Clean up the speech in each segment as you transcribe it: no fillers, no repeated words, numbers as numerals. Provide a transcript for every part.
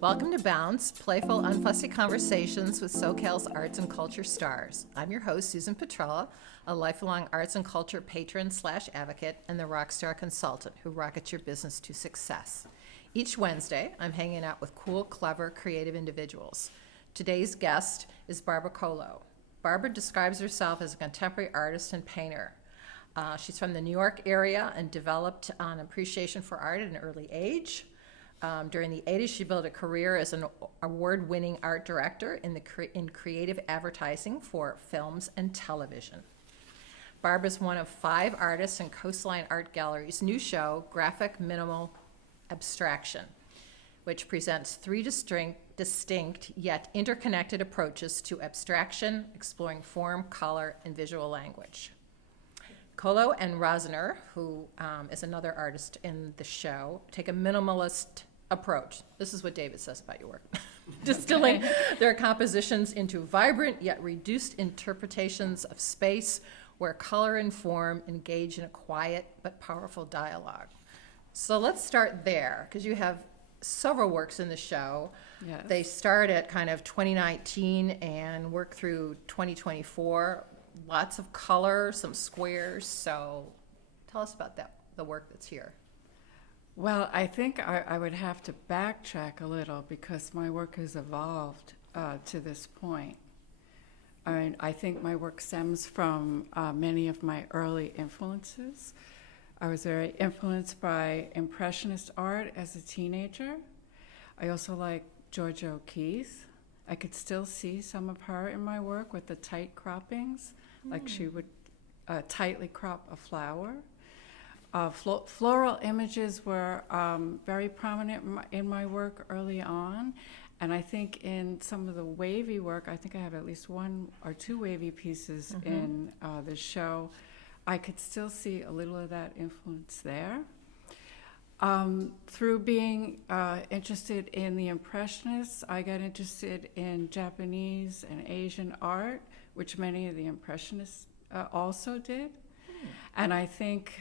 Welcome to Bounce, playful, unfussy conversations with SoCal's arts and culture stars. I'm your host, Susan Petrella, a lifelong arts and culture patron / advocate and the rockstar consultant who rockets your business to success. Each Wednesday, I'm hanging out with cool, clever, creative individuals. Today's guest is Barbara Kolo. Barbara describes herself as a contemporary artist and painter. She's from the New York area and developed an appreciation for art at an early age. During the 80s, she built a career as an award-winning art director in creative advertising for films and television. Barbara's one of 5 artists in Coastline Art Gallery's new show, Graphic Minimal Abstraction, which presents 3 distinct yet interconnected approaches to abstraction, exploring form, color, and visual language. Kolo and Rosner, who is another artist in the show, take a minimalist approach. This is what David says about your work. Distilling their compositions into vibrant yet reduced interpretations of space where color and form engage in a quiet but powerful dialogue. So let's start there, because you have several works in the show. Yes. They start at kind of 2019 and work through 2024. Lots of color, some squares. So tell us about the work that's here. Well, I think I would have to backtrack a little because my work has evolved to this point. I think my work stems from many of my early influences. I was very influenced by Impressionist art as a teenager. I also like Georgia O'Keeffe. I could still see some of her in my work with the tight croppings, like she would tightly crop a flower. Floral images were very prominent in my work early on, and I think in some of the wavy work, I think I have at least 1 or 2 wavy pieces in the show. I could still see a little of that influence there. Through being interested in the Impressionists, I got interested in Japanese and Asian art, which many of the Impressionists also did. And I think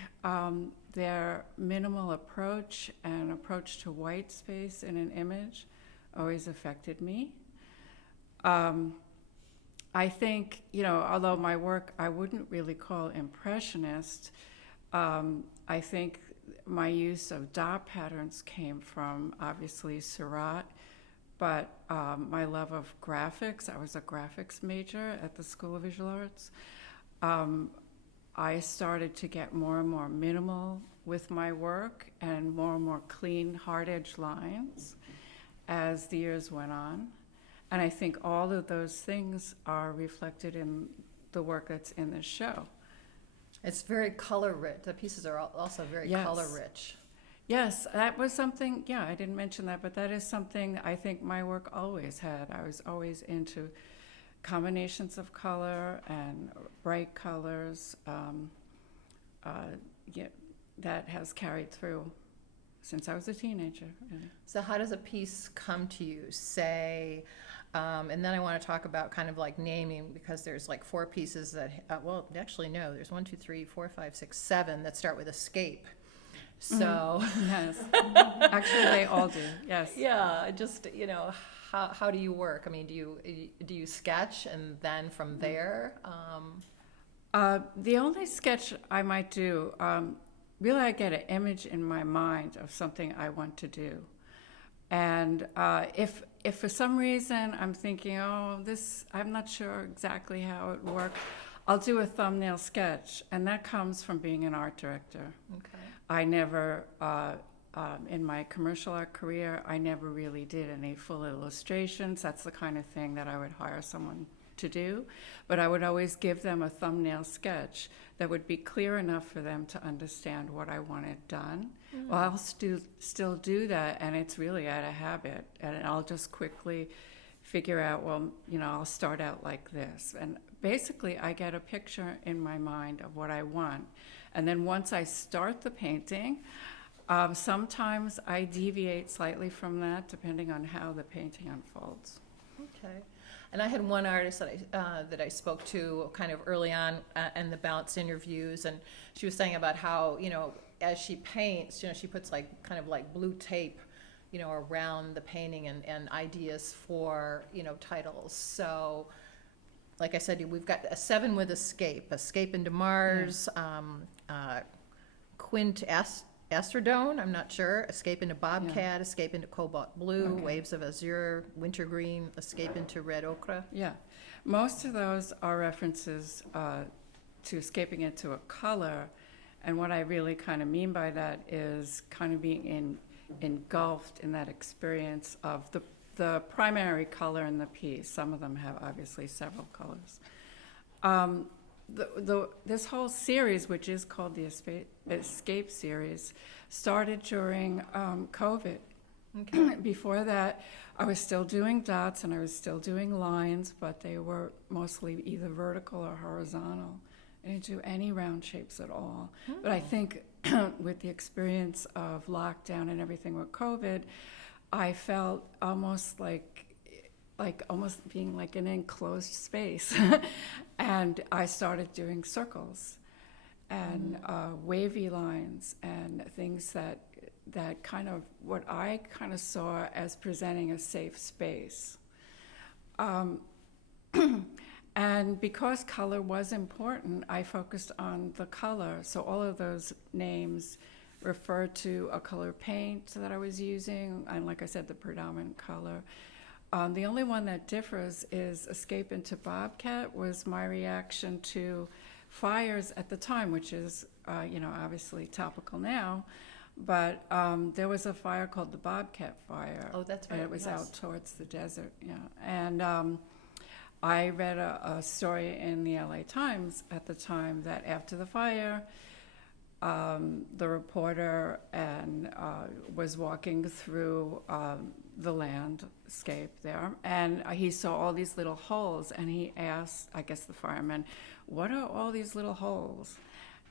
their minimal approach and approach to white space in an image always affected me. I think, although my work I wouldn't really call Impressionist, I think my use of dot patterns came from, obviously, Seurat, but my love of graphics. I was a graphics major at the School of Visual Arts. I started to get more and more minimal with my work and more clean, hard-edged lines as the years went on. And I think all of those things are reflected in the work that's in this show. It's very color rich. The pieces are also very color rich. Yes, that was something, I didn't mention that, but that is something I think my work always had. I was always into combinations of color and bright colors. That has carried through since I was a teenager. Really. So how does a piece come to you, say, and then I want to talk about kind of like naming, because there's like 4 pieces that, actually no, there's 1, 2, 3, 4, 5, 6, 7 that start with escape. So yes, actually they all do. Yes. Yeah, just how do you work? I mean, do you sketch and then from there? The only sketch I might do, really I get an image in my mind of something I want to do. And if for some reason I'm thinking, I'm not sure exactly how it would work, I'll do a thumbnail sketch, and that comes from being an art director. Okay. I never, in my commercial art career, I never really did any full illustrations. That's the kind of thing that I would hire someone to do. But I would always give them a thumbnail sketch that would be clear enough for them to understand what I wanted done. Well, I'll still do that, and it's really out of habit. And I'll just quickly figure out, I'll start out like this. And basically, I get a picture in my mind of what I want. And then once I start the painting, sometimes I deviate slightly from that, depending on how the painting unfolds. Okay. And I had one artist that I spoke to kind of early on in the Bounce interviews, and she was saying about how, as she paints, she puts like kind of like blue tape, around the painting and ideas for, titles. So, like I said, we've got a 7 with escape into Mars, Quint Astrodome, I'm not sure, escape into Bobcat, escape into Cobalt Blue, Okay. Waves of Azure, Wintergreen, escape into Red Ochre. Yeah, most of those are references to escaping into a color, and what I really kind of mean by that is kind of being engulfed in that experience of the primary color in the piece. Some of them have obviously several colors. This whole series, which is called the Escape series, started during COVID. Okay. Before that, I was still doing dots and I was still doing lines, but they were mostly either vertical or horizontal. I didn't do any round shapes at all. But I think with the experience of lockdown and everything with COVID, I felt almost like almost being like an enclosed space. And I started doing circles and wavy lines and things that kind of what I kind of saw as presenting a safe space. And because color was important, I focused on the color. So all of those names refer to a color paint that I was using, and like I said, the predominant color. The only one that differs is Escape into Bobcat was my reaction to fires at the time, which is, obviously topical now. But there was a fire called the Bobcat Fire. Oh, that's right. And it was yes. out towards the desert, yeah. And I read a story in the LA Times at the time that after the fire, the reporter was walking through the landscape there, and he saw all these little holes, and he asked, I guess the fireman, what are all these little holes?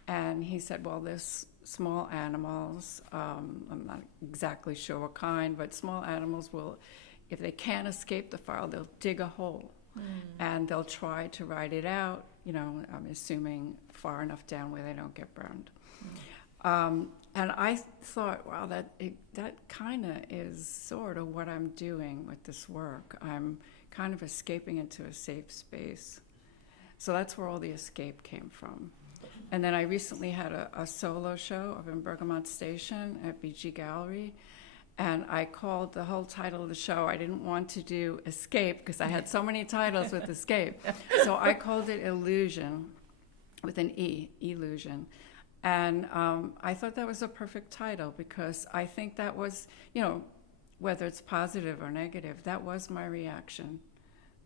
And he said, well, there's small animals, I'm not exactly sure what kind, but small animals will, if they can't escape the fire, they'll dig a hole. And they'll try to ride it out, I'm assuming far enough down where they don't get burned. And I thought, wow, that kind of is sort of what I'm doing with this work. I'm kind of escaping into a safe space. So that's where all the escape came from. And then I recently had a solo show up in Bergamot Station at BG Gallery. And I called the whole title of the show, I didn't want to do Escape because I had so many titles with Escape. So I called it Illusion with an E, Illusion. And I thought that was a perfect title because I think that was, whether it's positive or negative, that was my reaction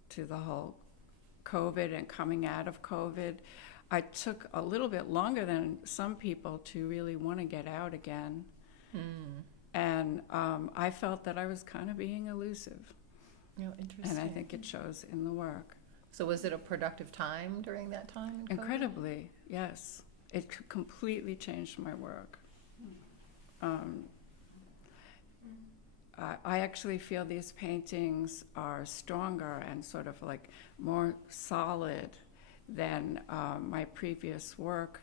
to the whole COVID and coming out of COVID. I took a little bit longer than some people to really want to get out again. And I felt that I was kind of being elusive. Interesting. And I think it shows in the work. So was it a productive time during that time? In COVID? Incredibly, yes. It completely changed my work. I actually feel these paintings are stronger and sort of like more solid than my previous work.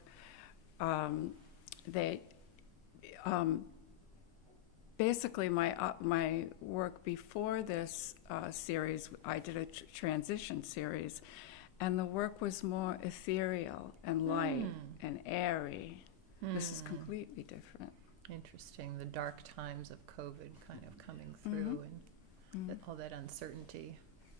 Basically, my work before this series, I did a transition series, and the work was more ethereal and light and airy. This is completely different. Interesting. The dark times of COVID kind of coming through and all that uncertainty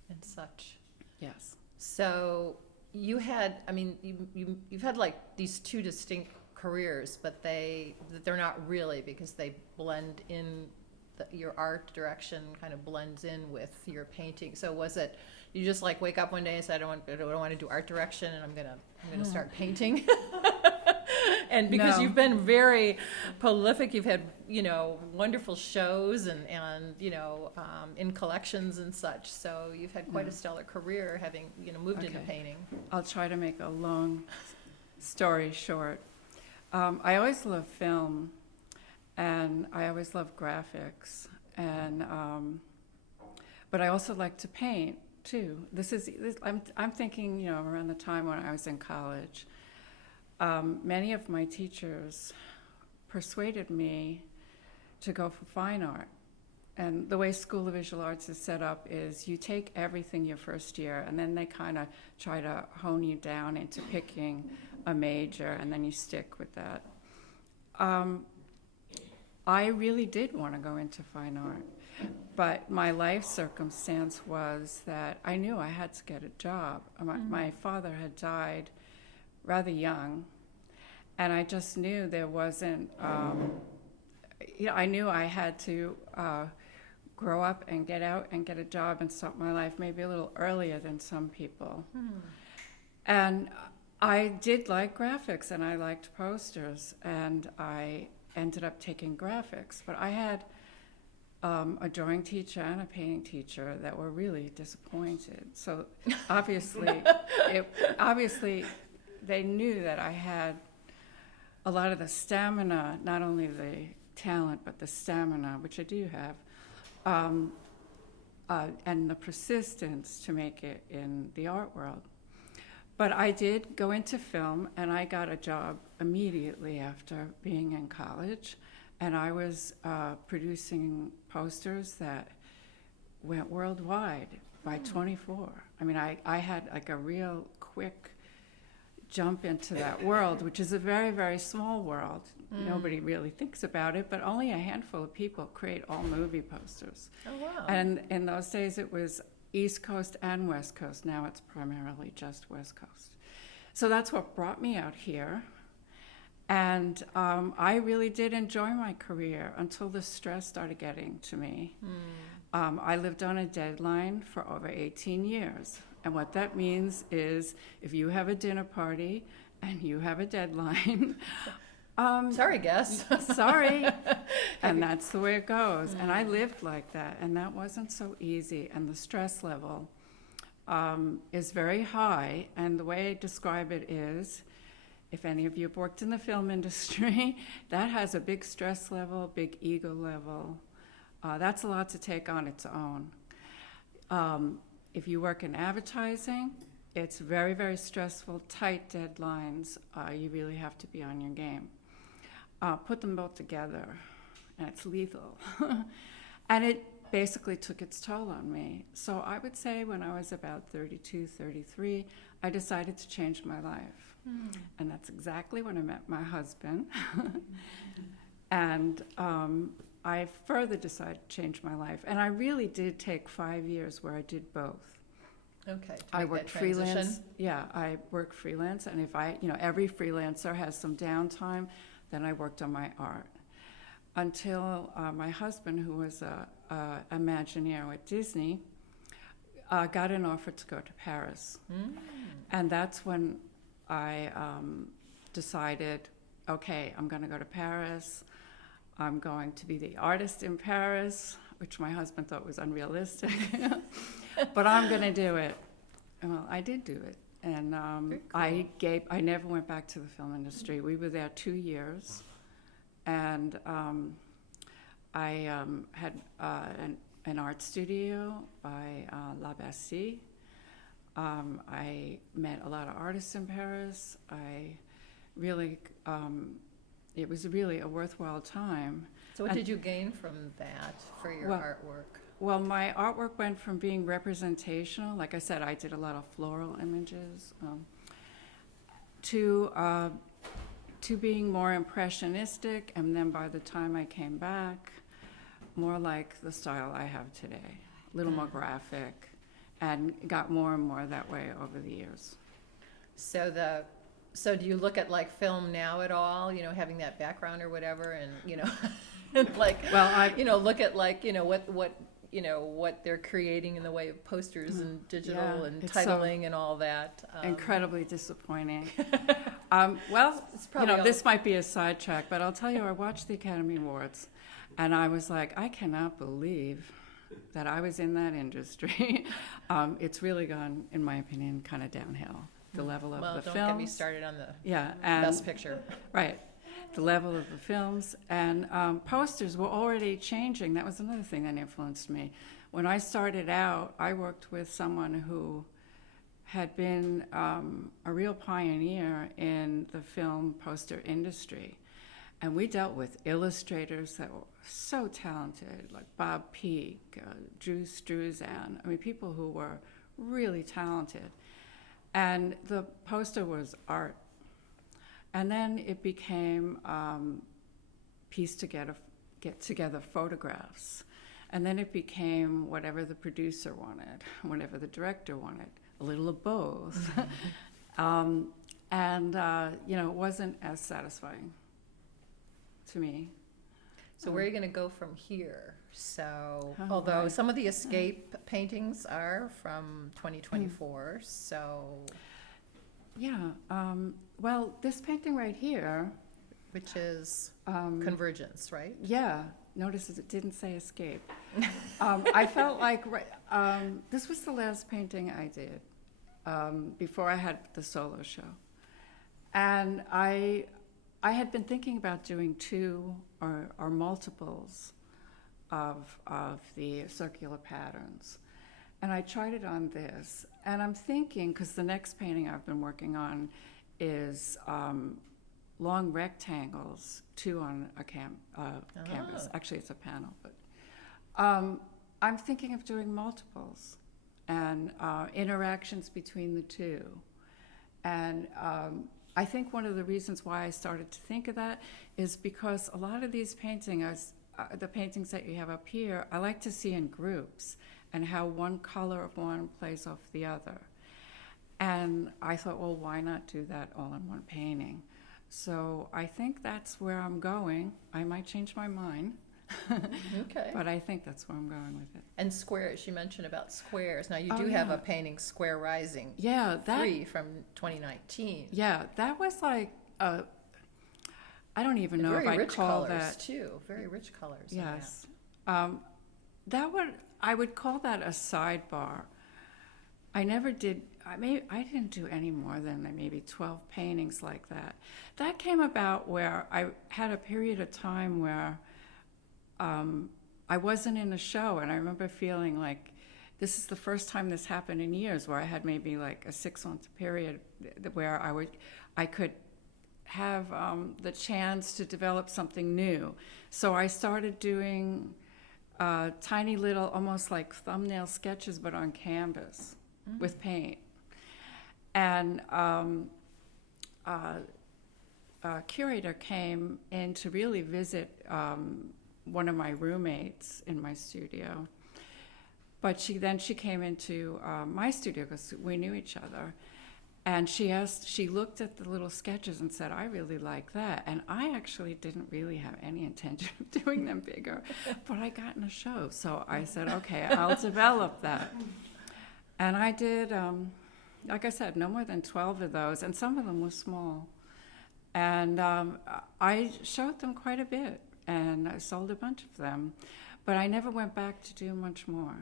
and such. Yes. So you had, you've had like these two distinct careers, but they're not really because they blend in. Your art direction kind of blends in with your painting. So was it you just like wake up one day and say I don't want to do art direction and I'm gonna start painting? And because No. you've been very prolific, you've had wonderful shows and in collections and such. So you've had quite a stellar career, having moved into Okay. painting. I'll try to make a long story short. I always loved film, and I always loved graphics, and but I also like to paint too. I'm thinking around the time when I was in college. Many of my teachers persuaded me to go for fine art, And the way School of Visual Arts is set up is you take everything your first year, and then they kind of try to hone you down into picking a major, and then you stick with that. I really did want to go into fine art, but my life circumstance was that I knew I had to get a job. My father had died rather young, and I just knew there wasn't, I knew I had to grow up and get out and get a job and start my life maybe a little earlier than some people. And I did like graphics, and I liked posters, and I ended up taking graphics. But I had a drawing teacher and a painting teacher that were really disappointed. So obviously, they knew that I had a lot of the stamina, not only the talent, but the stamina, which I do have, and the persistence to make it in the art world. But I did go into film, and I got a job immediately after being in college, and I was producing posters that went worldwide by 24. I mean, I had like a real quick jump into that world, which is a very, very small world. Nobody really thinks about it, but only a handful of people create all movie posters. Oh, wow. And in those days, it was East Coast and West Coast. Now it's primarily just West Coast. So that's what brought me out here. And I really did enjoy my career until the stress started getting to me. I lived on a deadline for over 18 years. And what that means is if you have a dinner party and you have a deadline, Sorry, guess. sorry. And that's the way it goes. And I lived like that, and that wasn't so easy. And the stress level is very high. And the way I describe it is, if any of you have worked in the film industry, that has a big stress level, big ego level. That's a lot to take on its own. If you work in advertising, it's very, very stressful, tight deadlines. You really have to be on your game. Put them both together, and it's lethal. And it basically took its toll on me. So I would say when I was about 32, 33, I decided to change my life. And that's exactly when I met my husband. And I further decided to change my life. And I really did take 5 years where I did both. Okay. To I make worked that transition. freelance. Yeah, I worked freelance. And if every freelancer has some downtime, then I worked on my art. Until my husband, who was a Imagineer at Disney, got an offer to go to Paris. And that's when I decided, okay, I'm going to go to Paris. I'm going to be the artist in Paris, which my husband thought was unrealistic. But I'm going to do it. Well, I did do it. And Cool. I never went back to the film industry. We were there 2 years. And I had an art studio by La Bastille. I met a lot of artists in Paris. It was really a worthwhile time. So what did you gain from that for your artwork? Well, my artwork went from being representational, like I said, I did a lot of floral images, to being more impressionistic, and then by the time I came back, more like the style I have today, a little more graphic, and got more and more that way over the years. So do you look at like film now at all, having that background or whatever, and and like, look at like, what they're creating in the way of posters and digital and titling and all that. Incredibly disappointing. It's probably this might be a sidetrack, but I'll tell you, I watched the Academy Awards, and I was like, I cannot believe that I was in that industry. It's really gone, in my opinion, kind of downhill. The level of the films. Well, don't get me started on the and Best Picture. Right. The level of the films and posters were already changing. That was another thing that influenced me. When I started out, I worked with someone who had been a real pioneer in the film poster industry. And we dealt with illustrators that were so talented, like Bob Peak, Drew Struzan. I mean, people who were really talented. And the poster was art. And then it became get together photographs. And then it became whatever the producer wanted, whatever the director wanted, a little of both. It wasn't as satisfying to me. So where are you going to go from here? So, Oh, although right. some of the escape paintings are from 2024, so, Yeah. Well, this painting right here, which is um, Convergence, right? yeah, notice it didn't say escape. I felt like this was the last painting I did before I had the solo show. And I had been thinking about doing two or multiples of the circular patterns. And I tried it on this. And I'm thinking, because the next painting I've been working on is long rectangles, two on a canvas. Actually, it's a panel. But I'm thinking of doing multiples and interactions between the two. And I think one of the reasons why I started to think of that is because a lot of these paintings, the paintings that you have up here, I like to see in groups and how one color of one plays off the other. And I thought, well, why not do that all in one painting? So I think that's where I'm going. I might change my mind. Okay. But I think that's where I'm going with it. And squares, you mentioned about squares. Now, you Oh, do have yeah. a painting, Square Rising Yeah, 3 from 2019. Yeah, that was like I don't even know if Very I'd rich call colors, that. too. Very rich colors. in that. Yes, I would call that a sidebar. I never did. I didn't do any more than maybe 12 paintings like that. That came about where I had a period of time where I wasn't in a show, and I remember feeling like this is the first time this happened in years, where I had maybe like a 6-month period where I could have the chance to develop something new. So I started doing tiny little, almost like thumbnail sketches, but on canvas with paint. And a curator came in to really visit one of my roommates in my studio. But she came into my studio because we knew each other. And she looked at the little sketches and said, I really like that. And I actually didn't really have any intention of doing them bigger, but I got in a show. So I said, okay, I'll develop that. And I did, like I said, no more than 12 of those, and some of them were small. And I showed them quite a bit, and I sold a bunch of them, but I never went back to do much more.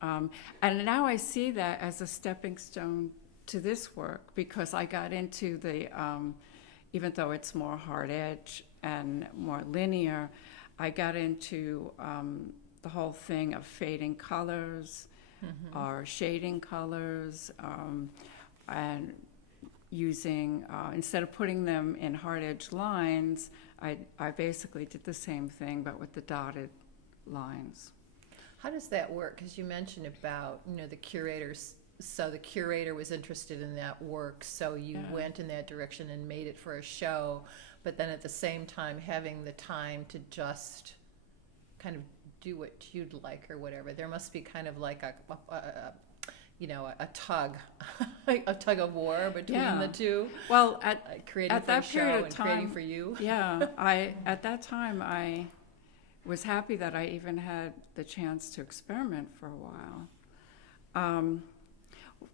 And now I see that as a stepping stone to this work, because I got into the, even though it's more hard edge and more linear, I got into the whole thing of fading colors or shading colors, and using, instead of putting them in hard edge lines, I basically did the same thing, but with the dotted lines. How does that work? Because you mentioned about, the curators. So the curator was interested in that work, so you went in that direction and made it for a show, but then at the same time having the time to just kind of do what you'd like or whatever. There must be kind of like a tug, a tug of war between the two. Well, creating at for that a period show of and time, creating for you. Yeah, at that time I was happy that I even had the chance to experiment for a while.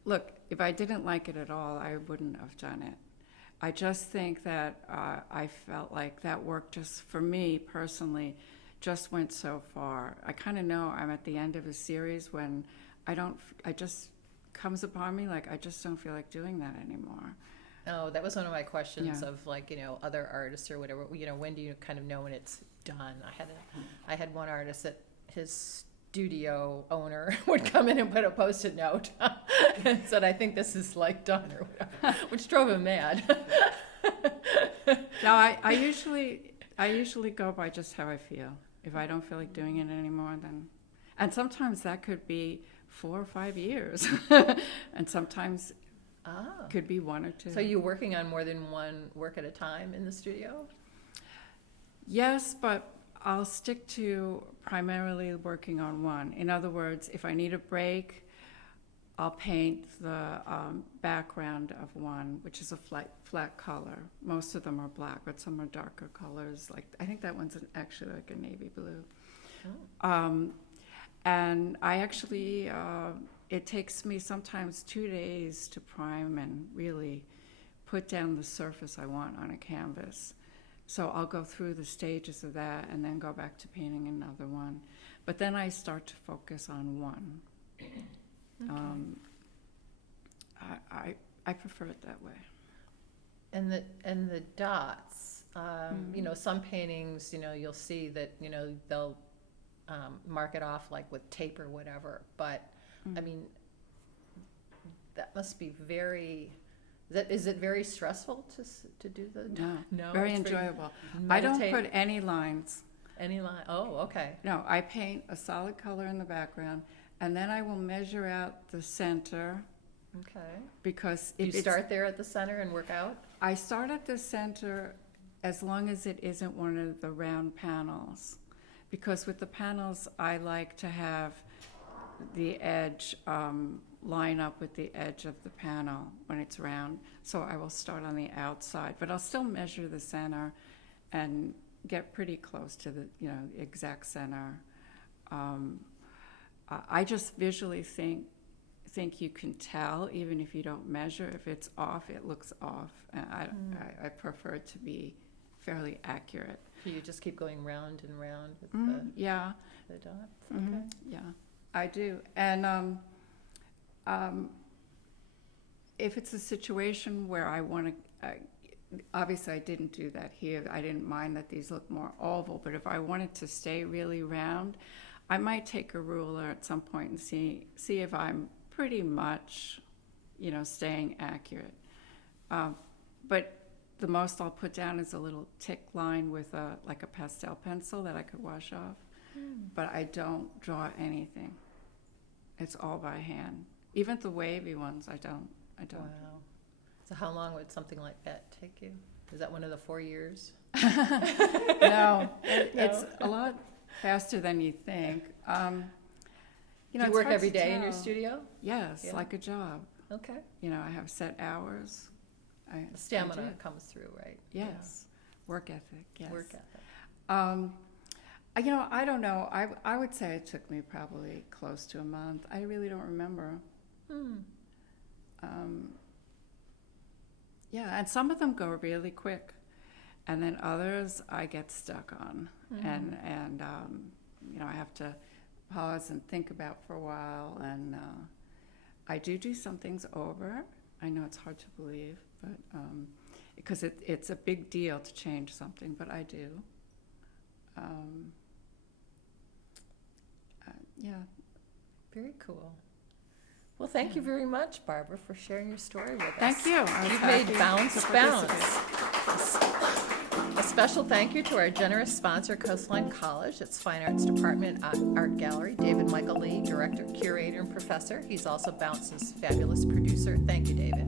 Look, if I didn't like it at all, I wouldn't have done it. I just think that I felt like that work, just for me personally, just went so far. I kind of know I'm at the end of a series when I just comes upon me like I just don't feel like doing that anymore. Oh, that was one of my questions Yeah. of like, other artists or whatever, when do you kind of know when it's done? I had one artist that his studio owner would come in and put a Post-it note and said, I think this is like done or whatever, which drove him mad. Now, I usually I usually go by just how I feel. If I don't feel like doing it anymore, then, and sometimes that could be 4 or 5 years, and sometimes Ah. could be 1 or 2. So you're working on more than one work at a time in the studio? Yes, but I'll stick to primarily working on one. In other words, if I need a break, I'll paint the background of one, which is a flat color. Most of them are black, but some are darker colors. Like, I think that one's actually like a navy blue. Oh. And I actually, it takes me sometimes 2 days to prime and really put down the surface I want on a canvas. So I'll go through the stages of that and then go back to painting another one. But then I start to focus on one. Okay. I prefer it that way. And the dots, you know, some paintings, you know, you'll see that, you know, they'll mark it off like with tape or whatever. But I mean, that must be very. Is it very stressful to do the? No, very it's enjoyable. I don't meditate- put any lines. any line. Oh, okay. No, I paint a solid color in the background, and then I will measure out the center Okay. because You if it's, start there at the center and work out. I start at the center as long as it isn't one of the round panels, because with the panels I like to have the edge line up with the edge of the panel when it's round. So I will start on the outside, but I'll still measure the center and get pretty close to the, you know, exact center. I just visually think you can tell, even if you don't measure. If it's off, it looks off. And I prefer it to be fairly accurate. So you just keep going round and round with Yeah. the dots. Mhm. Okay. Yeah, I do. And if it's a situation where I want to, obviously I didn't do that here. I didn't mind that these look more oval, but if I wanted to stay really round, I might take a ruler at some point and see if I'm pretty much, you know, staying accurate. But the most I'll put down is a little tick line with like a pastel pencil that I could wash off. But I don't draw anything. It's all by hand. Even the wavy ones, I don't. Wow. So how long would something like that take you? Is that one of the 4 years? No, it's a lot faster than you think. You know, Do you it's work hard every to day in your tell. studio? Yes, Yeah. like a job. Okay. You know, I have set hours. I Stamina do. comes through, right? Yes. Work ethic, yes. Work ethic. You know, I don't know. I would say it took me probably close to a month. I really don't remember. Yeah, and some of them go really quick, and then others I get stuck on, and you know, I have to pause and think about for a while. And I do some things over. I know it's hard to believe, but because it's a big deal to change something, but I do. Yeah. Very cool. Well, thank you very much, Barbara, for sharing your story with us. Thank you. I was You've happy made bounce to bounce. participate. A special thank you to our generous sponsor, Coastline College, its Fine Arts Department Art Gallery, David Michael Lee, Director, Curator, and Professor. He's also Bounce's fabulous producer. Thank you, David.